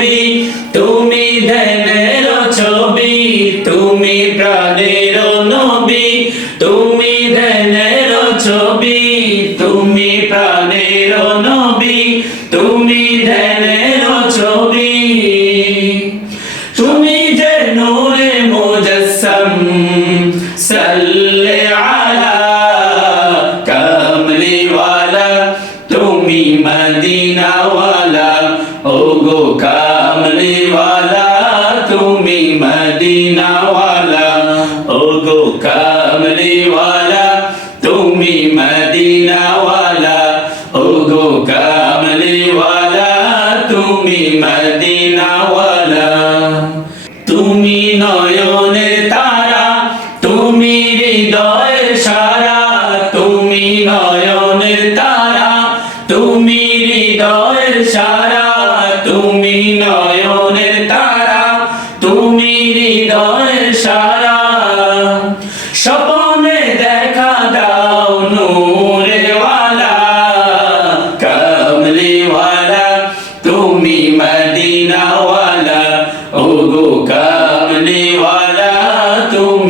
নবী তুমি ধ্যানের ছবি, তুমি প্রাণের নবী, তুমি ধ্যানের ছবি, তুমি প্রাণের নবী, তুমি ধ্যানের ছবি। তুমি যে নূরে মুজসম, সাল্লে আলা কামলিওয়ালা, তুমি মদিনাওয়ালা ও গো কামলিওয়ালা মদিনাওয়ালা ও গো কামলিওয়ালা, তুমি মদিনাওয়ালা ও গো কামলিওয়ালা, তুমি মদিনাওয়ালা। তুমি নয়নের তারা, তুমি হৃদয়ের সারা, তুমি নয়নের তারা, তুমি হৃদয়ের সারা, তুমি তুমি হৃদয়ের সারা। স্বপনে দেখা দাও নূরেওয়ালা কামলিওয়ালা তুমি মদিনাওয়ালা। ও গো কামলিওয়ালা তুমি